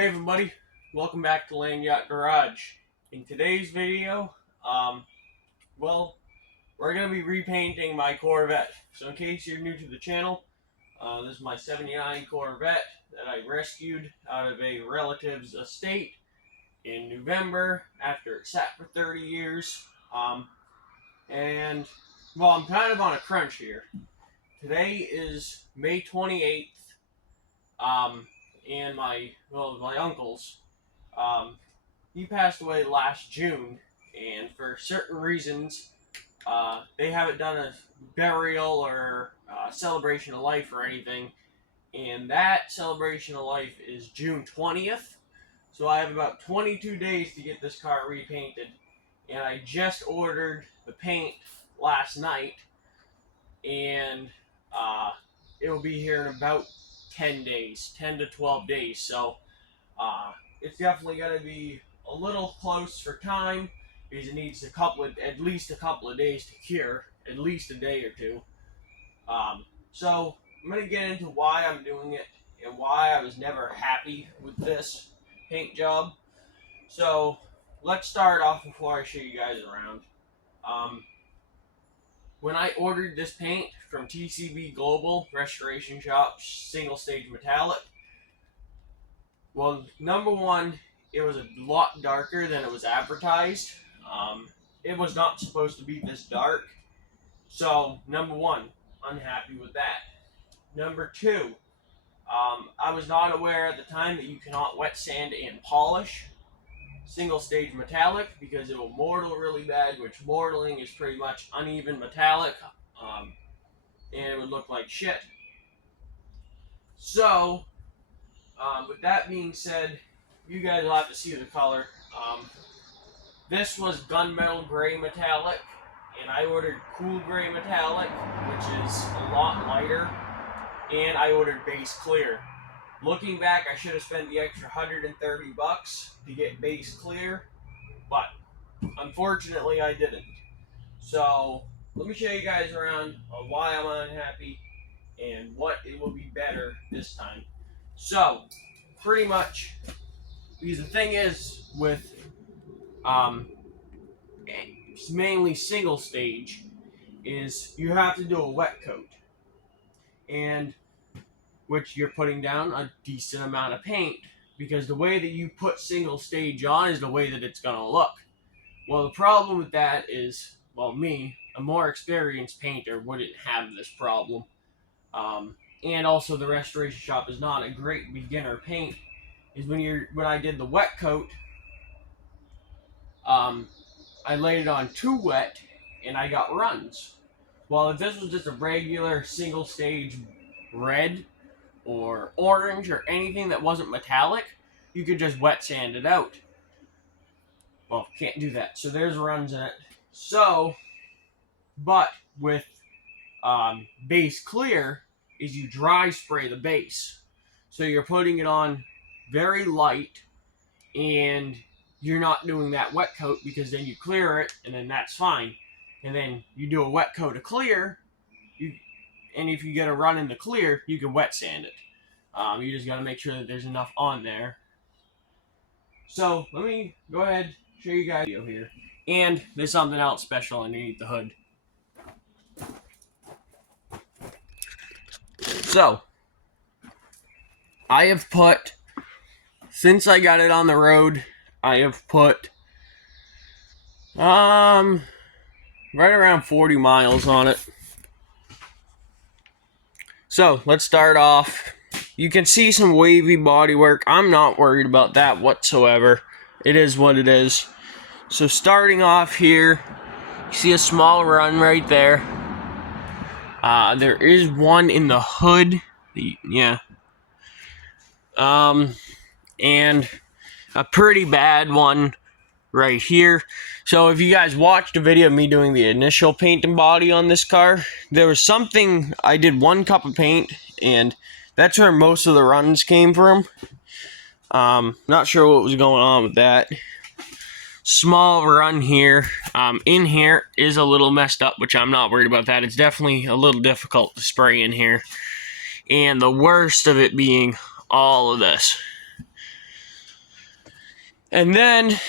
Hey everybody, welcome back to Land Yacht Garage. In today's video, we're going to be repainting my Corvette. So in case you're new to the channel, this is my 79 Corvette that I rescued out of a relative's estate in November after it sat for 30 years. I'm kind of on a crunch here. Today is May 28th, and my uncle's, he passed away last June, and for certain reasons, they haven't done a burial or celebration of life or anything, and that celebration of life is June 20th, so I have about 22 days to get this car repainted, and I just ordered the paint last night, and it will be here in about 10 to 12 days, so it's definitely going to be a little close for time because it needs at least a couple of days to cure, at least a day or two. So I'm going to get into why I'm doing it and why I was never happy with this paint job. So let's start off before I show you guys around. When I ordered this paint from TCB Global Restoration Shop, single stage metallic, well, number one, it was a lot darker than it was advertised. It was not supposed to be this dark. So, number one, unhappy with that. Number two, I was not aware at the time that you cannot wet sand and polish single stage metallic because it will mortar really bad, which mortaring is pretty much uneven metallic, and it would look like shit. So, with that being said, you guys will have to see the color. This was gunmetal gray metallic, and I ordered cool gray metallic, which is a lot lighter, and I ordered base clear. Looking back, I should have spent the extra $130 to get base clear, but unfortunately I didn't. So let me show you guys around why I'm unhappy and what it will be better this time. So pretty much, because the thing is with mainly single stage is you have to do a wet coat, and which you're putting down a decent amount of paint because the way that you put single stage on is the way that it's going to look. Well, the problem with that is, well, me, a more experienced painter, wouldn't have this problem. And also the restoration shop is not a great beginner paint. Is when I did the wet coat, I laid it on too wet and I got runs. Well, if this was just a regular single stage red or orange or anything that wasn't metallic, you could just wet sand it out. Well, can't do that. So there's runs in it. So, but with base clear is you dry spray the base. So you're putting it on very light and you're not doing that wet coat because then you clear it and then that's fine. And then you do a wet coat of clear, and if you get a run in the clear, you can wet sand it. You just got to make sure that there's enough on there. So let me go ahead show you guys video here. And there's something else special underneath the hood. So I have put, since I got it on the road, I have put right around 40 miles on it. So let's start off. You can see some wavy bodywork. I'm not worried about that whatsoever. It is what it is. So starting off here, you see a small run right there. There is one in the hood. Yeah. And a pretty bad one right here. So if you guys watched a video of me doing the initial paint and body on this car, there was something, I did 1 cup of paint, and that's where most of the runs came from. Not sure what was going on with that. Small run here. In here is a little messed up, which I'm not worried about that. It's definitely a little difficult to spray in here. And the worst of it being all of this. And then,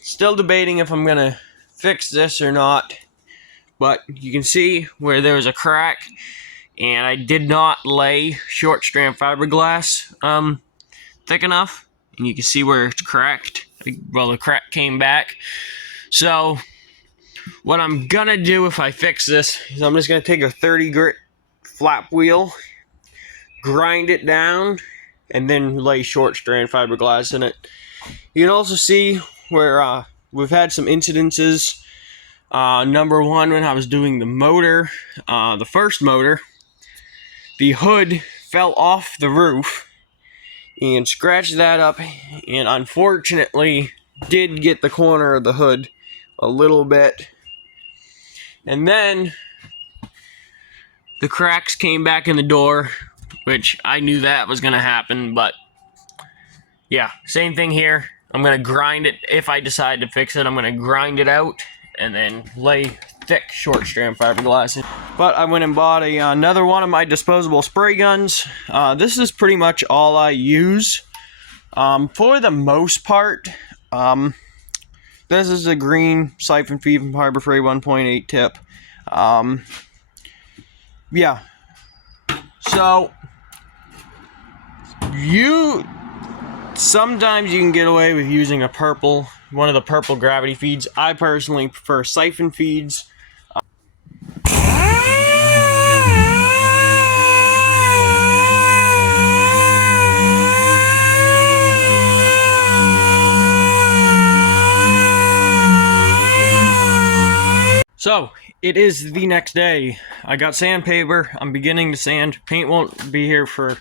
still debating if I'm gonna fix this or not. But you can see where there was a crack, and I did not lay short strand fiberglass thick enough, and you can see where it's cracked. Well, the crack came back. So what I'm gonna do if I fix this is I'm just gonna take a 30 grit flap wheel, grind it down, and then lay short strand fiberglass in it. You can also see where we've had some incidences. Number one, when I was doing the motor, the first motor, the hood fell off the roof and scratched that up, and unfortunately did get the corner of the hood a little bit. And then the cracks came back in the door, which I knew that was going to happen, but yeah, same thing here. I'm going to grind it. If I decide to fix it, I'm going to grind it out and then lay thick short strand fiberglass in. But I went and bought another one of my disposable spray guns. This is pretty much all I use. For the most part, this is a green siphon feed from Harbor Freight 1.8 tip. Yeah. So, sometimes you can get away with using one of the purple gravity feeds. I personally prefer siphon feeds. So, it is the next day. I got sandpaper. I'm beginning to sand. Paint won't be here for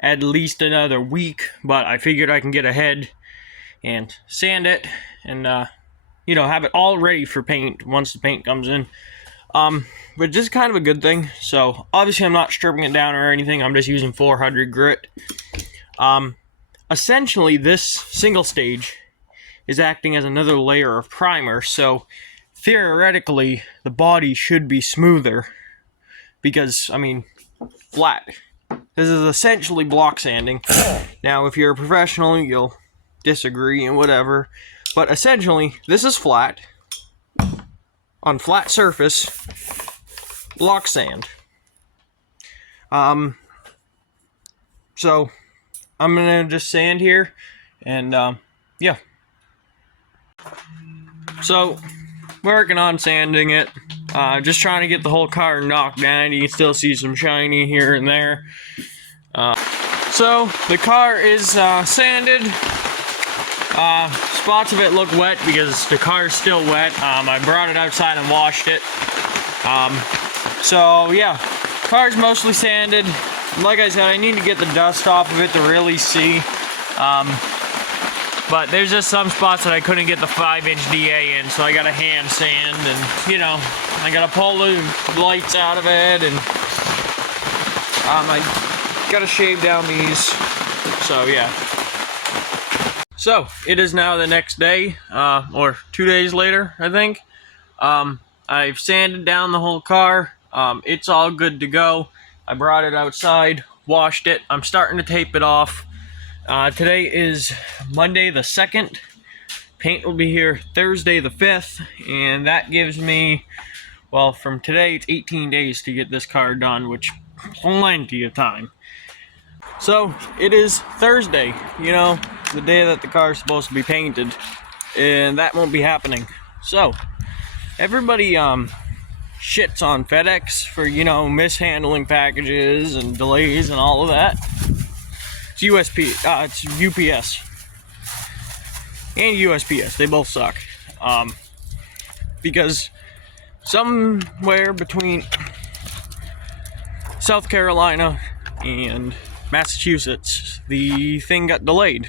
at least another week, but I figured I can get ahead and sand it and, have it all ready for paint once the paint comes in. But just kind of a good thing. So, obviously I'm not stripping it down or anything. I'm just using 400 grit. Essentially, this single stage is acting as another layer of primer, so theoretically, the body should be smoother because, flat. This is essentially block sanding. Now, if you're a professional, you'll disagree and whatever, but essentially, this is flat, on flat surface, block sand. So, I'm gonna just sand here, and, yeah. So, working on sanding it, just trying to get the whole car knocked down. You can still see some shiny here and there. So the car is sanded. Spots of it look wet because the car is still wet. I brought it outside and washed it. So yeah, car's mostly sanded. Like I said, I need to get the dust off of it to really see. But there's just some spots that I couldn't get the 5-inch DA in, so I got a hand sand, and, I gotta pull the lights out of it, and, I gotta shave down these, so, yeah. So, it is now the next day, or 2 days later, I think. I've sanded down the whole car. It's all good to go. I brought it outside, washed it. I'm starting to tape it off. Today is Monday the 2nd. Paint will be here Thursday the 5th, and that gives me, well, from today it's 18 days to get this car done, which plenty of time. So it is Thursday, the day that the car is supposed to be painted, and that won't be happening. So everybody shits on FedEx for mishandling packages and delays and all of that. It's it's UPS and USPS. They both suck. Because somewhere between South Carolina and Massachusetts, the thing got delayed.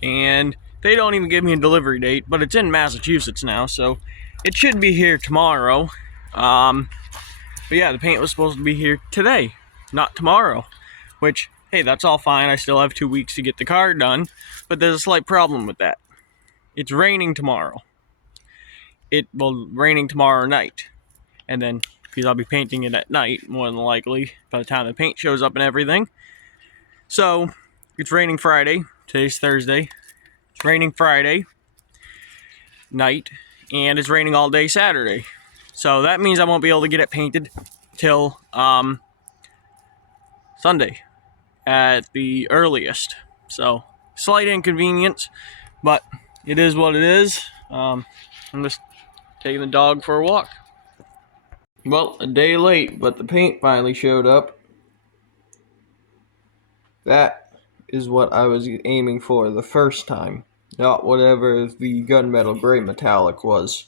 And they don't even give me a delivery date, but it's in Massachusetts now, so it should be here tomorrow. But yeah, the paint was supposed to be here today, not tomorrow. Which, hey, that's all fine. I still have 2 weeks to get the car done, but there's a slight problem with that. It's raining tomorrow. Raining tomorrow night. And then, because I'll be painting it at night, more than likely, by the time the paint shows up and everything. So, it's raining Friday. Today's Thursday. It's raining Friday night, and it's raining all day Saturday. So that means I won't be able to get it painted till Sunday at the earliest. So slight inconvenience, but it is what it is. I'm just taking the dog for a walk. Well, a day late, but the paint finally showed up. That is what I was aiming for the first time, not whatever the gunmetal gray metallic was.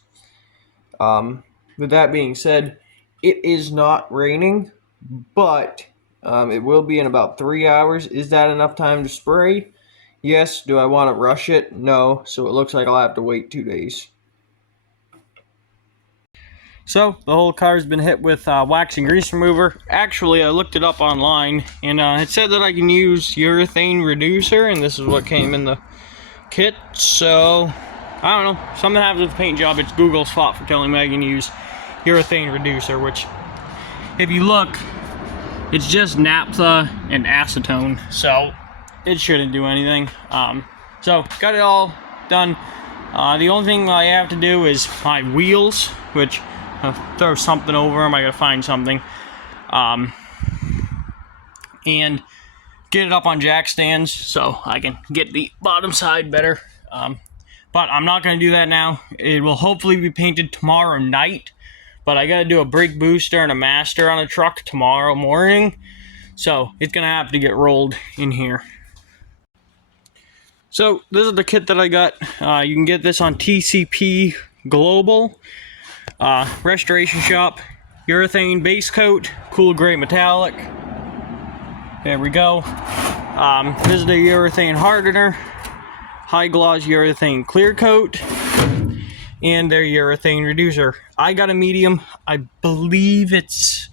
With that being said, it is not raining, but it will be in about 3 hours. Is that enough time to spray? Yes. Do I want to rush it? No. So it looks like I'll have to wait 2 days. So the whole car's been hit with wax and grease remover. Actually, I looked it up online, and it said that I can use urethane reducer, and this is what came in the kit. So I don't know, something happens with the paint job. It's Google's fault for telling me I can use urethane reducer, which, if you look, it's just naphtha and acetone, so it shouldn't do anything. So got it all done. The only thing I have to do is my wheels, which I'll throw something over them. I gotta find something, and get it up on jack stands so I can get the bottom side better. But I'm not gonna do that now. It will hopefully be painted tomorrow night, but I gotta do a brake booster and a master on a truck tomorrow morning, so it's gonna have to get rolled in here. So this is the kit that I got. You can get this on TCP Global. Restoration shop. Urethane base coat, cool gray metallic. There we go. This is the urethane hardener, high gloss urethane clear coat, and their urethane reducer. I got a medium. I believe it's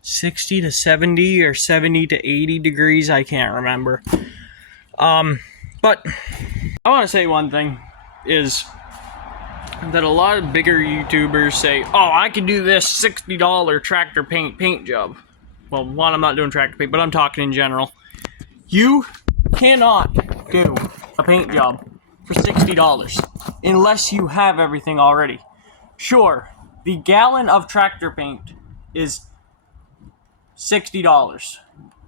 60 to 70 or 70 to 80 degrees. I can't remember. But I want to say one thing is that a lot of bigger YouTubers say, oh, I can do this $60 tractor paint job. Well, one, I'm not doing tractor paint, but I'm talking in general. You cannot do a paint job for $60 unless you have everything already. Sure, the gallon of tractor paint is $60.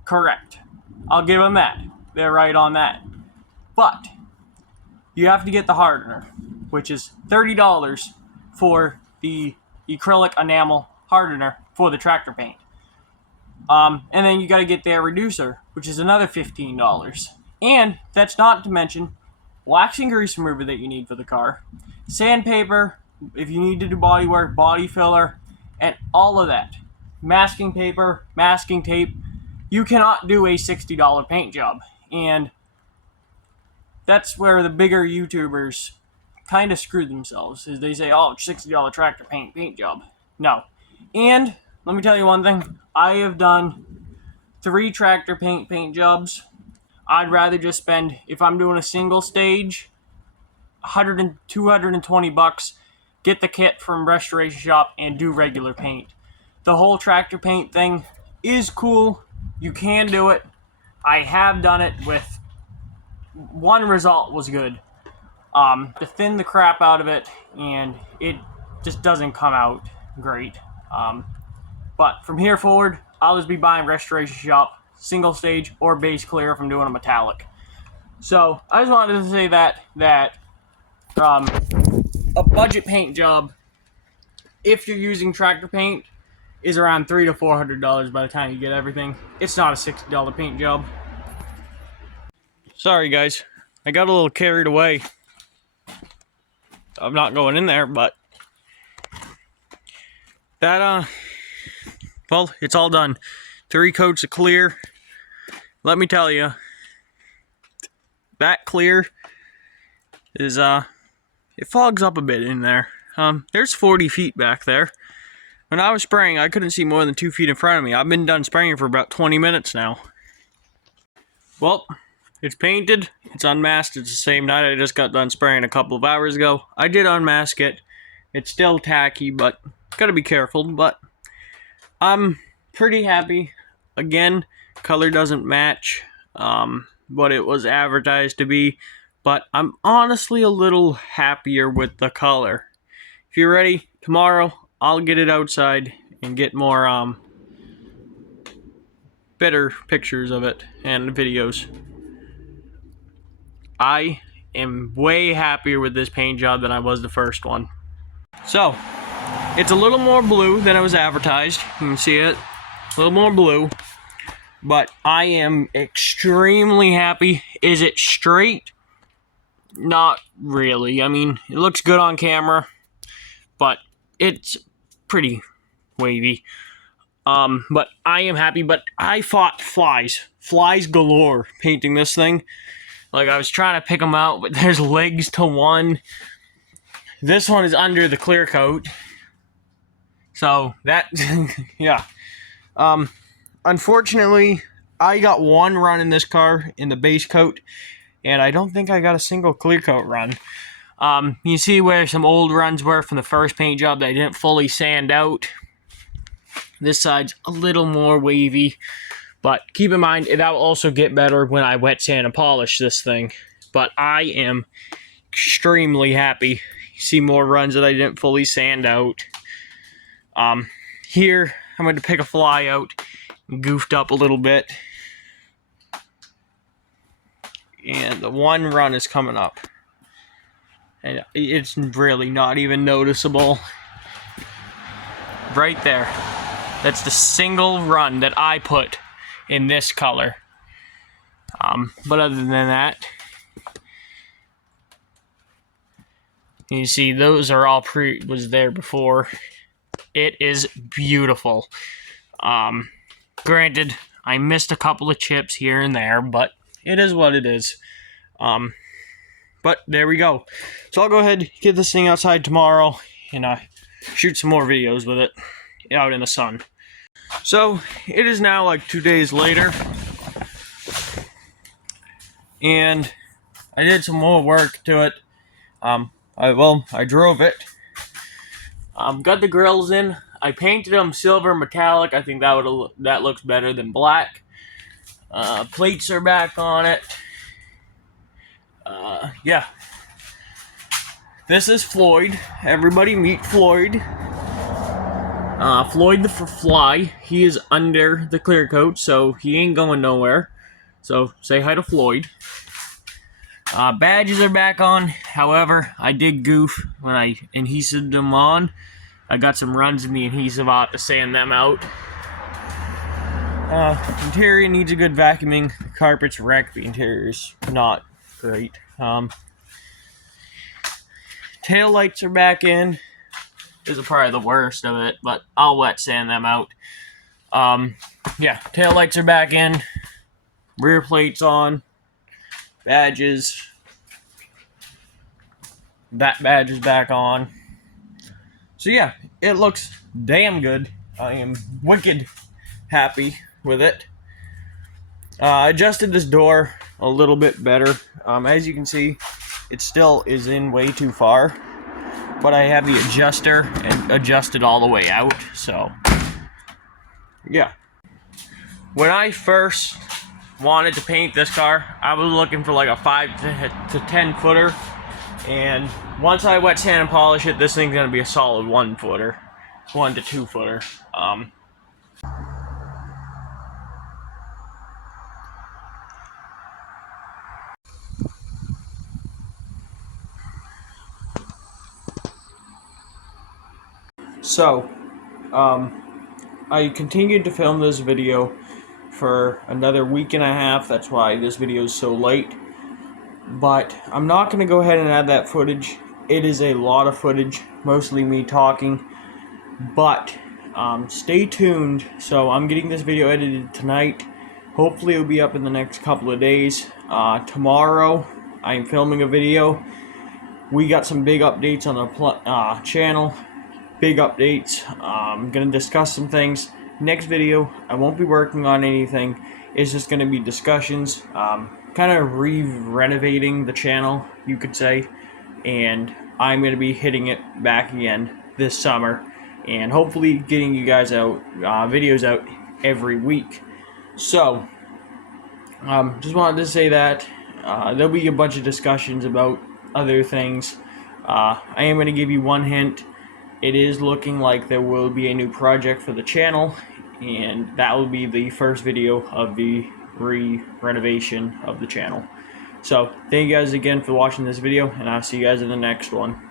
Correct. I'll give them that. They're right on that. But you have to get the hardener, which is $30 for the acrylic enamel hardener for the tractor paint. And then you got to get their reducer, which is another $15. And that's not to mention wax and grease remover that you need for the car, sandpaper if you need to do body work, body filler, and all of that. Masking paper, masking tape. You cannot do a $60 paint job. And that's where the bigger YouTubers kind of screw themselves, is they say, oh, it's $60 tractor paint job. No. And let me tell you one thing. I have done 3 tractor paint jobs. I'd rather just spend, if I'm doing a single stage, $220, get the kit from Restoration Shop and do regular paint. The whole tractor paint thing is cool. You can do it. I have done it with one result was good. To thin the crap out of it, and it just doesn't come out great. But from here forward, I'll just be buying Restoration Shop, single stage or base clear if I'm doing a metallic. So I just wanted to say that a budget paint job, if you're using tractor paint, is around $300 to $400 by the time you get everything. It's not a $60 paint job. Sorry guys, I got a little carried away. I'm not going in there, but that well, it's all done. 3 coats of clear. Let me tell you, that clear is it fogs up a bit in there. There's 40 feet back there. When I was spraying, I couldn't see more than 2 feet in front of me. I've been done spraying for about 20 minutes now. Well, it's painted, it's unmasked. It's the same night I just got done spraying a couple of hours ago. I did unmask it. It's still tacky, but gotta be careful. But I'm pretty happy. Again, color doesn't match what it was advertised to be, but I'm honestly a little happier with the color. If you're ready, tomorrow I'll get it outside and get more better pictures of it and videos. I am way happier with this paint job than I was the first one. So, it's a little more blue than it was advertised. You can see it. A little more blue. But I am extremely happy. Is it straight? Not really. I mean, it looks good on camera, but it's pretty wavy. But I am happy. But I fought flies galore painting this thing. Like, I was trying to pick them out, but there's legs to one. This one is under the clear coat. So, that, yeah. Unfortunately, I got one run in this car in the base coat, and I don't think I got a single clear coat run. You see where some old runs were from the first paint job that I didn't fully sand out. This side's a little more wavy, but keep in mind, that will also get better when I wet sand and polish this thing. But I am extremely happy. You see more runs that I didn't fully sand out. Here, I'm going to pick a fly out, goofed up a little bit. And the one run is coming up. And it's really not even noticeable. Right there. That's the single run that I put in this color. But other than that, you see those are all was there before. It is beautiful. Granted, I missed a couple of chips here and there, but it is what it is. But there we go. So I'll go ahead and get this thing outside tomorrow and shoot some more videos with it out in the sun. So it is now like 2 days later, and I did some more work to it. I drove it. Got the grills in. I painted them silver metallic. I think that looks better than black. Plates are back on it. Yeah. This is Floyd. Everybody meet Floyd. Floyd the fly. He is under the clear coat, so he ain't going nowhere. So say hi to Floyd. Badges are back on. However, I did goof when I adhesived them on. I got some runs in the adhesive out to sand them out. Interior needs a good vacuuming. The carpet's wrecked. The interior's not great. Tail lights are back in. This is probably the worst of it, but I'll wet sand them out. Yeah, tail lights are back in. Rear plates on. Badges. That badge is back on. So yeah, it looks damn good. I am wicked happy with it. I adjusted this door a little bit better. As you can see, it still is in way too far, but I have the adjuster and adjusted all the way out. So yeah, when I first wanted to paint this car, I was looking for like a 5 to 10 footer, and once I wet sand and polish it, this thing's gonna be a solid 1 footer, 1 to 2 footer. So, I continued to film this video for another week and a half. That's why this video is so late. But I'm not going to go ahead and add that footage. It is a lot of footage, mostly me talking. But stay tuned. So I'm getting this video edited tonight. Hopefully it'll be up in the next couple of days. Tomorrow I'm filming a video. We got some big updates on the channel. Big updates. I'm going to discuss some things. Next video, I won't be working on anything. It's just going to be discussions. Kind of renovating the channel, you could say. And I'm going to be hitting it back again this summer. And hopefully getting you guys out, videos out every week. So, just wanted to say that. there'll be a bunch of discussions about other things. I am going to give you one hint. It is looking like there will be a new project for the channel, and that will be the first video of the renovation of the channel. So thank you guys again for watching this video, and I'll see you guys in the next one.